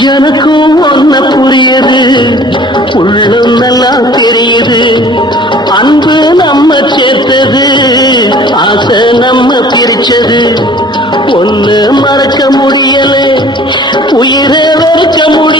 எனக்கும் ஒன்ன புரியுது, உள்ளம் நல்லா தெரியுது. அன்பு நம்ம சேர்த்தது, ஆசை நம்ம பிரிச்சது. ஒண்ணு மறக்க முடியல, உயிரை வெறுக்க முடியல.